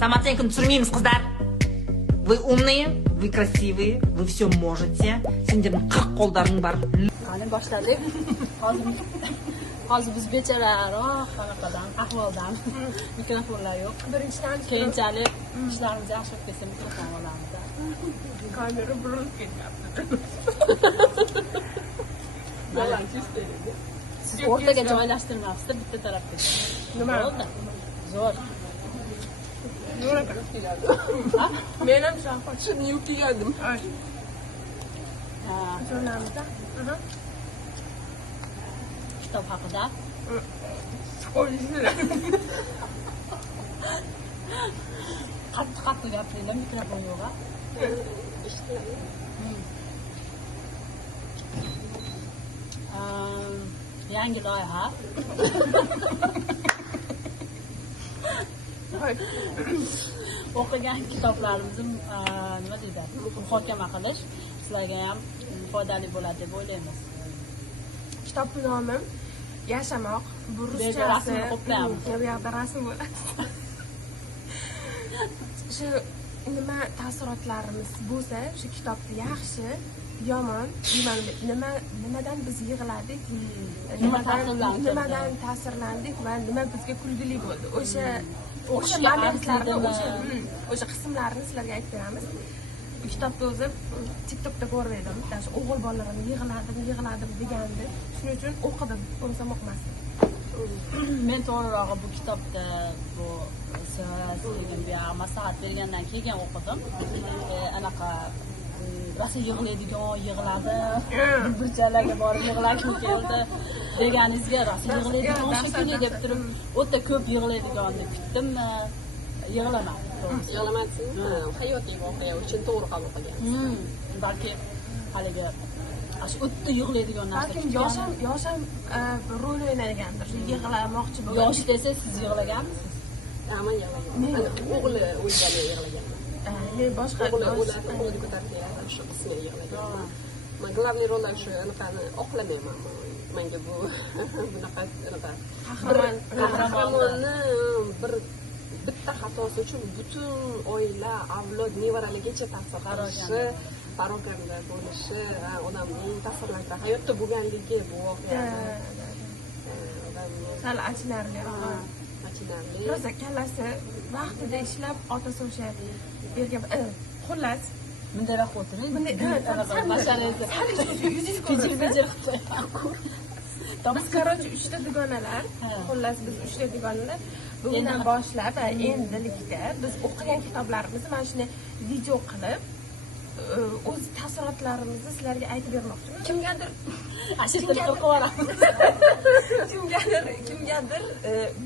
Самооценку түсірмейміз, қыздар. Вы умные, вы красивые, вы все можете. Сендердің 40 қолдарың бар. Qani boshladik. Hozir biz bechoraroq qanaqadan ahvoldan mikrofonlar yo'q. Birinchidan Keyinchalik ishlarimiz yaxshi bo'lib ketsa mikrofon olamiz. kamera burilib ketyapti. Siz o'rtaga joylashtirmabsiz, bitta tarafga. Nima? Bo'ldi. Zo'r. Nima qilyapti? Men ham shuni yukladim. Ha. Jo'namizda. Kitob haqida. Qattiq gapiringlar, mikrofon yo'q. Yangi loyiha. O'qigan kitoblarimizni nima deydi? Muhokama qilish sizlarga ham foydali bo'ladi deb o'ylaymiz. Kitob nomi Yashamoq. Bu ruschasi. Bu yoqda rasm bo'ladi. Shu nima taassurotlarimiz bo'lsa, shu kitobni yaxshi, yomon, nimadan biz yig'ladik, nimadan ta'sirlandik va nima bizga kulgili bo'ldi. O'sha momentlarni, o'sha qismlarni sizlarga aytib beramiz. Bu kitobni o'zi TikTokda ko'rib edim. Shu o'g'il bolalarim yig'ladim degandi. Shuning uchun o'qidim, o'zim o'qimasdim. Men to'g'rirog'i bu kitobda bu degan bu maslahat bergandan keyin o'qidim. Anaqa rosa yig'ladi, burchalarga borib yig'lagim keldi deganingizga rosa yig'laydigan shekilli deb turib, o'ta ko'p yig'laydigan deb kutdim. Yig'lamadim. Yig'lamadingiz? Hayotiy voqea uchun to'g'ri qabul qilgansiz. Balki haligi o'tda yig'laydigan narsa. Balki yosh ham rol o'ynagandir. Yig'lamoqchi bo'lgan. Yosh desa siz yig'laganmisiz? Men yig'laganman. O'g'li o'lgani yig'laganman. Men boshqa qo'lini ko'targan shu qismga yig'laganman. Men glavniy rollar shu anaqani oqlamayman. Menga bu bunaqa qahramonni bitta xatosi uchun butun oila, avlod, nevaraligacha ta'sir qilishi, parokanda bo'lishi, odamning ta'sirlangan hayotda bo'lganligi bu voqea. Sal achinarli. Rosa kallasi vaqtida ishlab, otasi o'sha bergan xullas Bundaroq o'tiring. Biz qarochi 3 ta dugonalar, xullas biz 3 ta dugonalar bugundan boshlab endilikda biz o'qigan kitoblarimizni mana shuni video qilib o'z taassurotlarimizni sizlarga aytib bermoqchiman. Kimgadir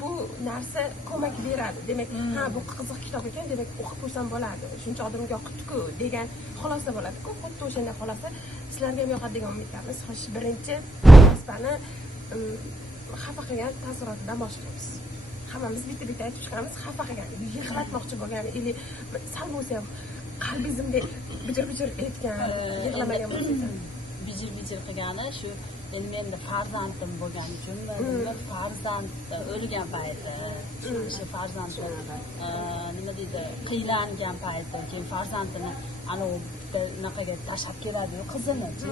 bu narsa ko'mak beradi. Demak, ha bu qiziq kitob ekan, demak o'qib ko'rsam bo'ladi. Shuncha odamga yoqibdi-ku degan xulosa bo'ladi-ku. Xuddi o'shanday xulosa sizlarga ham yoqadi degan umidamiz. Xo'sh, birinchi vositani xafa qilgan taassurotidan boshlaymiz. Hammamiz bitta-bitta aytib chiqamiz. Xafa qilgan, yig'latmoqchi bo'lgan, ili sal bo'lsa ham qalbingizda bijir-bijir etgan, yig'lamagan bo'lsa. Bijir qilgani shu, endi menda farzandim bo'lgani uchun, farzand o'lgan payti, shu farzand nima deydi, qiylangan payti, keyin farzandini ana u naqaga tashlab keladi-yu, qizini-chi.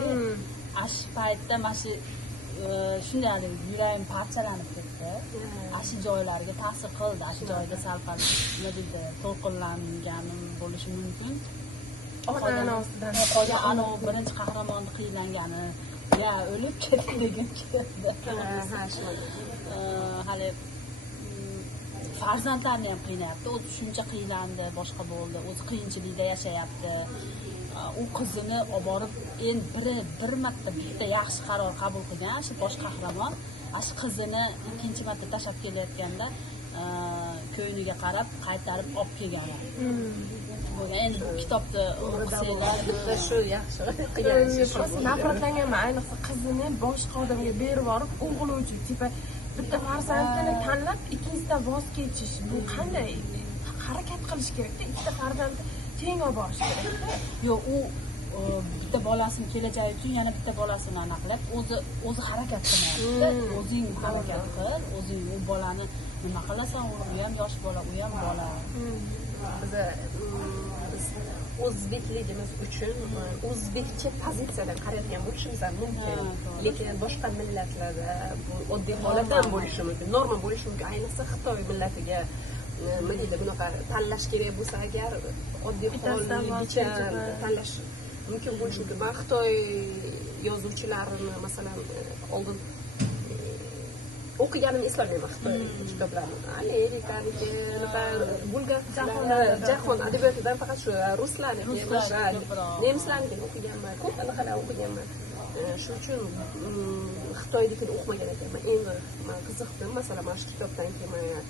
Ash paytda mana shu shunday yuragim parchalanib ketdi. Ashi joylariga ta'sir qildi. Ashi joyga sal nima deydi, to'lqinlanganim bo'lishi mumkin. Ona-onasidan ana birinchi qahramonni qiylangani, ya o'lib ketdi degim keldi. Hali farzandlarni ham qiynayapti. O'zi shuncha qiylandi, boshqa bo'ldi. O'zi qiyinchilikda yashayapti. U qizini olib borib, endi bir marta bitta yaxshi qaror qabul qilgan, shu bosh qahramon, shu qizini ikkinchi marta tashlab kelayotganda ko'yniga qarab qaytarib olib kelgan. Endi bu kitobni o'qisanglar, bitta shu yaxshi qilgan. Nafratlanganman, ayniqsa qizini boshqa odamga berib borib, o'g'iluvchi, tipa bitta farzandini tanlab, ikkinchisidan voz kechish. Bu qanday harakat qilish kerak-da? Ikkita farzandni teng olib borish kerak. Yo'q, u bitta bolasini kelajagi uchun yana bitta bolasini aniqlab, o'zi harakat qilmayapti. O'zing harakat qil, o'zing u bolani nima qilasan, u ham yosh bola, u ham bola. o'zbekligimiz uchun o'zbekcha pozitsiyadan qarayotgan bo'lishimiz ham mumkin, lekin boshqa millatlarda bu oddiy holat ham bo'lishi mumkin, normal bo'lishi mumkin. Ayniqsa Xitoy millatiga nima deydi, bunaqa tanlash kerak bo'lsa agar oddiy holligicha tanlash mumkin bo'lishi mumkin. Men Xitoy yozuvchilarini masalan oldin o'qiganimni eslolmayman. Xitoy kitoblarini, amerikaniki, bulgar, jahon adabiyotidan faqat shu ruslarniki, nemislarniki o'qiganman, ko'p anaqa o'qiganman. Shuning uchun Xitoynikini o'qimagan ekanman. Endi men qiziqdim, masalan, mana shu kitobdan keyin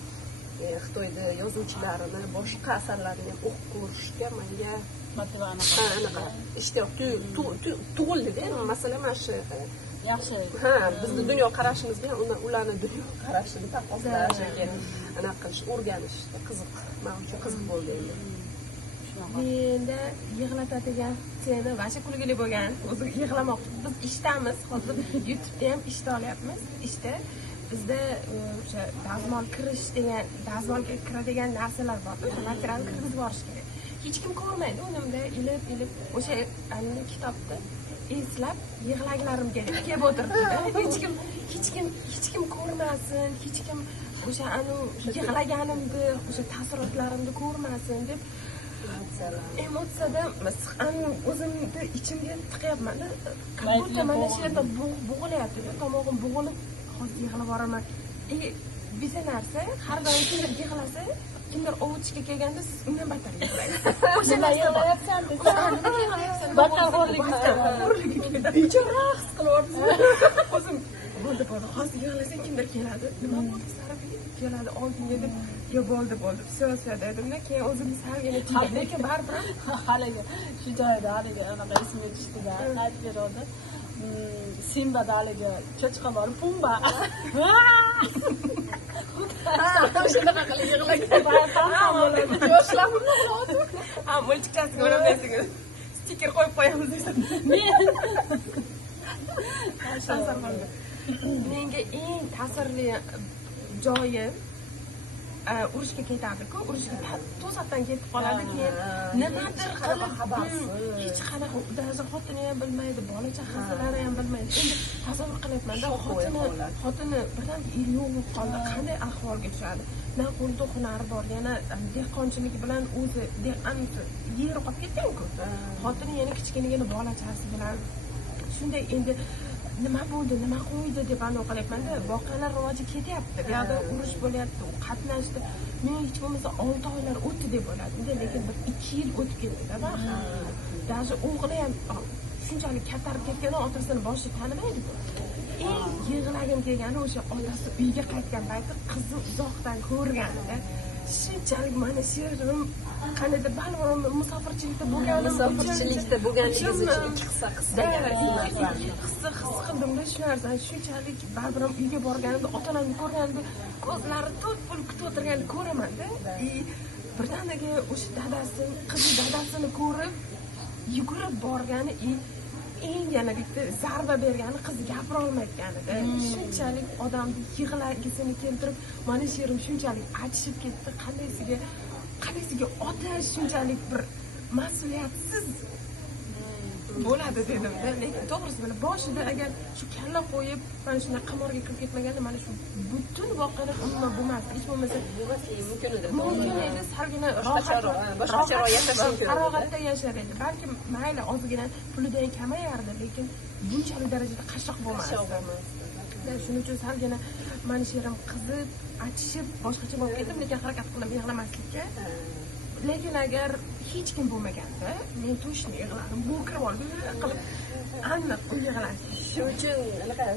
Xitoyda yozuvchilarini, boshqa asarlarini ham o'qib ko'rishga menga anaqa ishtiyoq tug'ildi-da. Masalan, mana shu yaxshi. Bizni dunyo qarashimiz bilan ularni dunyo qarashini taqqoslash yoki anaqa qilish, o'rganish qiziq. Men uchun qiziq bo'ldi endi. Endi yig'latadigan seni vasha kulgili bo'lgan, o'zi yig'lamoqchi. Biz ishdamiz, hozir YouTube'da ham ishda olyapmiz. Ishda bizda o'sha dazmol kirish degan, dazmolga kiradigan narsalar bor. Material kirgizib borish kerak. Hech kim ko'rmaydi, unimda ilib o'sha kitobni eslab yig'laglarimga kelib o'tiribdi. Hech kim ko'rmasin, hech kim o'sha yig'laganimni, o'sha taassurotlarimni ko'rmasin deb emotsiyada o'zimni ichimga tiqyapman-da. Qanday mana shu yerda bo'g'ilyapti, tomog'im bo'g'ilib, hozir yig'lab boraman. Bitta narsa, har doim kimdir yig'lasa, kimdir ovutishga kelganda siz undan battar yig'laysiz. O'sha yig'layapsan desa, nima yig'layapsan? Battarxo'rlik. Bechora his qilyapsiz. O'zim bo'ldi. Hozir yig'lasang kimdir keladi. Nima bo'ldi? Sarabiga keladi, oldinga deb, yo bo'ldi. Все dedimda, keyin o'zimni sargina tiydim. Lekin baribir haligi shu joyda haligi anaqa esimga tushdi-da, aytib berdi. Simbada haligi cho'chqa bor, Pumba. Shunaqa qilib yig'lagan. Yoshlar buni uxlaydi. Multikasiga o'rnamaysiz. Stiker qo'yib qo'yamiz desam. Menga eng ta'sirli joyi urushga ketadi-ku, urushga to'satdan ketib qoladi, keyin nimadir qilib hech qanaqa даже xotini ham bilmaydi, bola chaqalari ham bilmaydi. Endi tasavvur qilyapman-da, xotini birdan yo'q bo'lib qoldi, qanday ahvolga tushadi. Na qo'lda hunari bor, yana dehqonchilik bilan o'zi yer qolib ketgan-ku. Xotini yana kichkinagina bola chaqasi bilan shunday endi nima bo'ldi, nima qo'ydi deb aniq qilyapman-da. Voqealar rivoji ketyapti. Bu yerda urush bo'lyapti, u qatnashdi. Men hech bo'lmasa 6 oylar o'tdi deb o'yladim-da, lekin bir 2 yil o'tib ketdi-da. Даже o'g'li ham shunchalik kattarib ketgan, otasini boshida tanimaydi-ku. Eng yig'lagim kelgani o'sha otasi uyga qaytgan payti qizni uzoqdan ko'rganida. Shunchalik mana shu yerim qanday balvorim musofirchilikda bo'lganligimiz uchun ikki hissa his qildimda shu narsani. Shunchalik baribir uyga borganimda, ota-onamni ko'rganimda ko'zlari to'lpul kutib o'tirganini ko'raman-da. Birdaniga o'sha qizi dadasini ko'rib yugurib borgani, eng yana bitta zarba bergani qizi gapira olmayotganida. Shunchalik odamni yig'lagisini keltirib, mana shu yerim shunchalik achishib ketdi. Qandaysiga ota shunchalik bir mas'uliyatsiz bo'ladi dedim-da. Lekin to'g'risi bilan boshida agar shu kalla qo'yib mana shunday qimorga kirib ketmaganda mana shu butun voqealar umuman bo'lmasdi. Hech bo'lmasa mumkin edi, sargina boshqacharoq yashash mumkin edi. Farog'atda yashar edi. Balki mayli ozgina pulidan kamayardi, lekin bunchalik darajada qashshoq bo'lmasdi. Shuning uchun sargina mana shu yerim qizib, achishib, boshqacha bo'lib ketdim, lekin harakat qilib yig'lamaslikka. Lekin agar hech kim bo'lmaganda, men to'shni yig'ladim, bo'kirib oldim, qilib aniq yig'ladim. Shuning uchun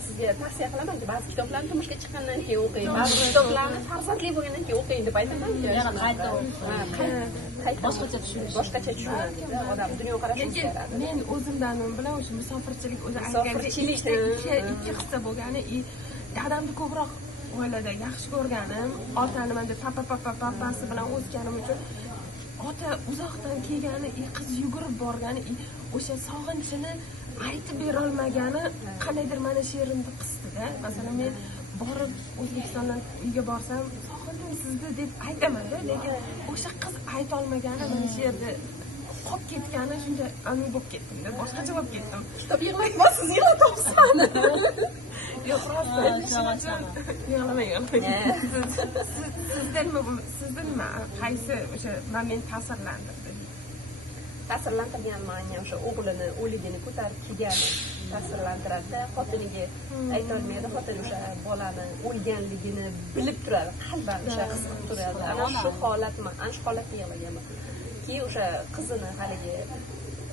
sizga tavsiya qilaman-ki, ba'zi kitoblarni turmushga chiqqandan keyin o'qing, ba'zi kitoblarni farzandli bo'lgandan keyin o'qing deb aytaman-ki. Yana qayta boshqacha tushunadi. Odam dunyo qarashini o'zgaradi. Men o'zimdanim bilan o'sha musofirchilik o'zi aytgandek ikki hissa bo'lgani, dadamni ko'proq oilada yaxshi ko'rganim, otani menda papasi bilan o'sganim uchun ota uzoqdan kelgani, qiz yugurib borgani, o'sha sog'inchini aytib bera olmagani qandaydir mana shu yerimni qisdi-da. Masalan, men borib O'zbekistondan uyga borsam, sog'indim sizni deb aytaman-da, lekin o'sha qiz ayta olmagani mana shu yerda qolib ketgani shunday amin bo'lib ketdimda boshqacha bo'lib ketdim kitob yig'layapsiz yig'latyapsan yo'q rost yig'lamang sizni nima qaysi o'sha moment ta'sirlantirdi ta'sirlantirgan ma'ni o'sha o'g'lini o'ligini ko'tarib kelgani ta'sirlantiradida xotiniga aytolmaydi xotin o'sha bolani o'lganligini bilib turadi qalban o'sha his qilib turadi ana shu holatda yig'laganman keyin o'sha qizini haligi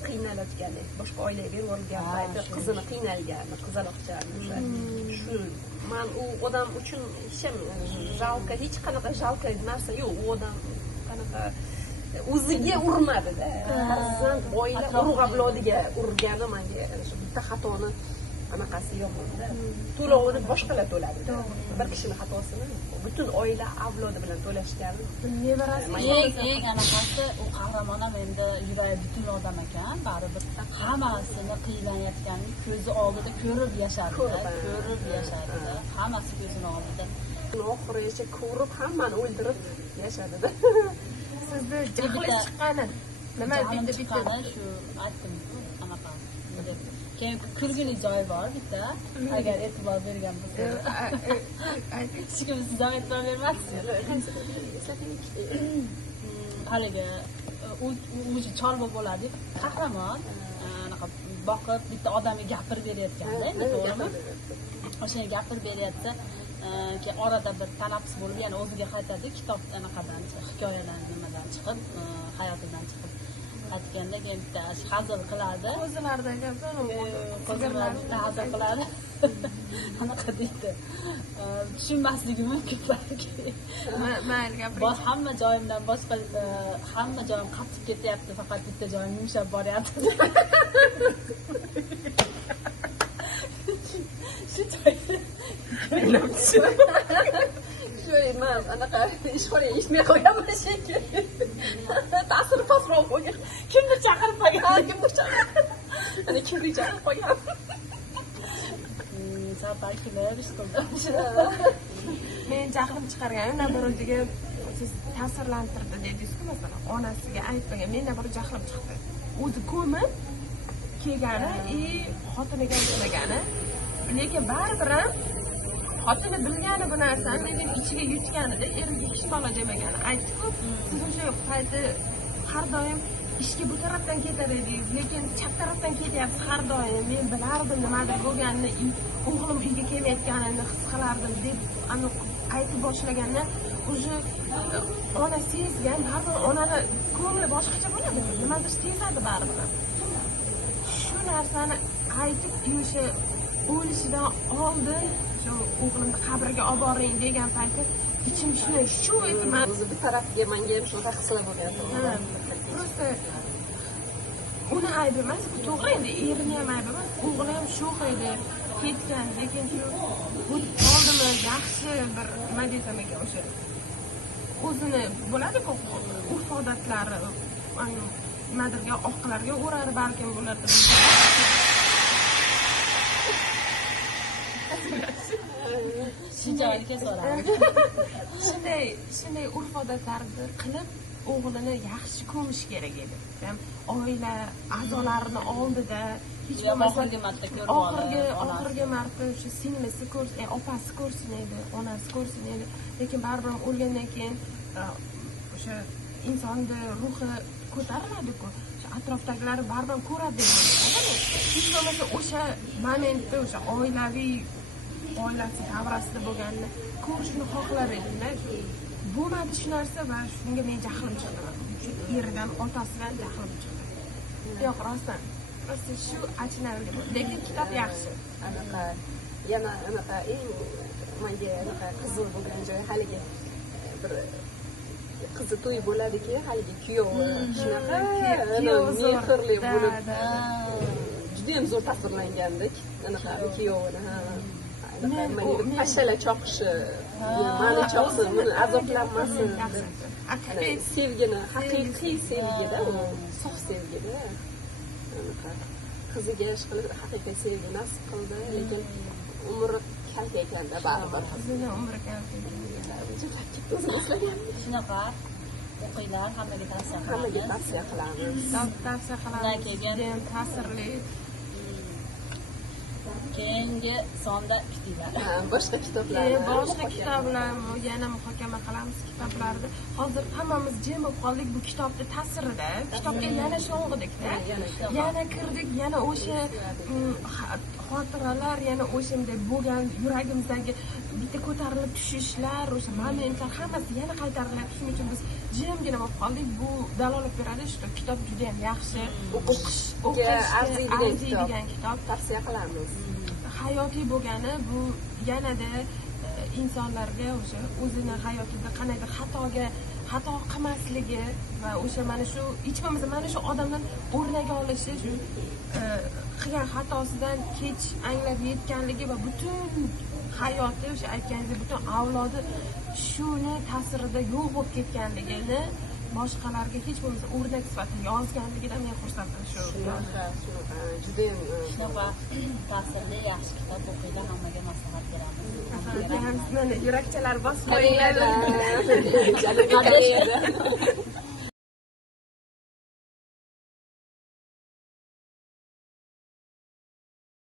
qiynalayotgani boshqa oilaga berib yuborilgan payti qizini qiynalgani qizaloqchani o'sha shu man u odam uchun hech qanaqa jalka narsa yo'q u odam qanaqa o'ziga urmadida farzand oila urug' avlodiga urgani manga shu bitta xatoni anaqasi yomonda to'lovini boshqalar to'ladi bir kishini xatosini butun oila avlodi bilan to'lashgani eng anaqasi u qahramon ham endi yuragi butun odam ekan baribir hammasini qiynayotganini ko'zi oldida ko'rib yashadida hammasi ko'zini oldida oxirigacha ko'rib hammani o'ldirib yashadida sizni jahlingiz chiqqani nima chiqqani shu aytdim anaqa keyin kulgili joyi bor bitta agar e'tibor bergan bo'lsangiz hech kim sizga e'tibor bermasdi haligi u chorva bo'ladi qahramon anaqa boqib bitta odamga gapirib berayotganda endi to'g'rimi o'shanga gapirib beryapti keyin orada bir tanaffus bo'lib yana o'ziga qaytadi kitob anaqadan hikoyadan nimadan chiqib hayotidan chiqib aytganda keyin bitta hazil qiladi o'zilaridagi bitta hazil qiladi anaqa deydi tushunmasligi mumkin mayli gapiring bor hamma joyimdan boshqa hamma joyim qattiq ketyapti faqat bitta joyim yumshab boryapti shu joyda shu man anaqa ishxonaga eshitmay qo'yganman shekilli ta'siri pastroq bo'lgan kimdir chaqirib qo'ygan kimdir chaqirib ana kimdir chaqirib qo'ygan sabay kulib ish qildim men jahlim chiqarganim nabarojiga siz ta'sirlantirdi dedingiz-ku masalan onasiga aytmagan men nabaro jahlim chiqdi o'zi ko'mib kelgani xotiniga aytmagani lekin baribir ham xotini bilgani bu narsani lekin ichiga yutganida eriga hech balo demagani aytdi-ku siz o'sha payti har doim ishga bu tarafdan ketar edingiz lekin chap tarafdan ketyapsiz har doim men bilardim nimadir bo'lganini o'g'lim uyga kelayotganini his qilardim deb aytib boshlaganda уже ona sezgan baribir onani ko'ngli boshqacha bo'ladi nimadir sezadi baribir shu narsani aytib o'sha o'lishidan oldin shu o'g'limni qabriga olib boring degan payti ichim shunday shu edi o'zi bir tarafga manga ham shunaqa hislar bo'lgandi просто uni aybi emas to'g'ri endi erini ham aybi emas o'g'li ham sho'x edi ketgan lekin shu oldimi yaxshi bir nima desam ekan o'sha o'zini bo'ladiku urf odatlari nimadirga oqlarga urar balkim bularda shunday urf odatlarni qilib o'g'lini yaxshi ko'mish kerak edi oila a'zolarini oldida hech bo'lmasa oxirgi marta o'sha singlisi ko'rsin opasi ko'rsin edi onasi ko'rsin edi lekin baribir o'lgandan keyin o'sha insonni ruhi ko'tariladiku atrofdagilar baribir ko'radi deb hech bo'lmasa o'sha momentda o'sha oilaviy oilasi davrasida bo'lganini ko'rishni xohlar edimda bo'lmadi shu narsa va shunga men jahlim chiqdi eridan otasidan jahlim chiqdi yo'q rostdan shu achinarli bo'ldi lekin kitob yaxshi anaqa yana anaqa eng menga anaqa qiziq bo'lgan joyi haligi bir qizi to'y bo'ladiki haligi kuyovi shunaqa mehrli bo'lib judayam zo'r tasvirlangandek anaqa kuyovini pashshalar choqishi mani choqsin buni azoblanmasin sevgini haqiqiy sevgida u sof sevgida qiziga ish qilib haqiqiy sevgi nasib qildi lekin umri kalta ekanda baribir qizini umri kalta shunaqa o'qinglar, hammaga tavsiya Hammaga qilamiz. tavsiya qilamiz. Tavsiya Undan qilamiz. keyin Judayam ta'sirli. keyingi sonda kutinglar. Boshqa kitoblarni. Boshqa kitoblar yana muhokama qilamiz kitoblarni. Hozir hammamiz jim bo'lib qoldik bu kitobning ta'sirida. Kitobga yana sho'ng'idikda. Yana kirdik, yana o'sha xotiralar, yana o'shanday bo'lgan yuragimizdagi bitta ko'tarilib tushishlar, o'sha momentlar hammasi yana qaytarilyapti. Shuning uchun biz jimgina bo'lib qoldik. Bu dalolat beradi, shu kitob juda ham yaxshi. O'qishga arziydigan kitob. Tavsiya qilamiz. Hayotiy bo'lgani bu yanada insonlarga o'sha o'zini hayotida qandaydir xato qilmasligi va o'sha mana shu hech bo'lmasa mana shu odamdan o'rnak olishi, shu qilgan xatosidan kech anglab yetganligi va butun hayoti o'sha aytganingizdek butun avlodi shuni ta'sirida yo'q bo'lib ketganligini boshqalarga hech bo'lmasa o'rnak sifatida yozganligidan men xursandman. Shunaqa judayam Shunaqa ta'sirli yaxshi kitob o'qinglar, hammaga maslahat beramiz. Yurakchalar bosib qo'yinglar. Janubiy Koreyada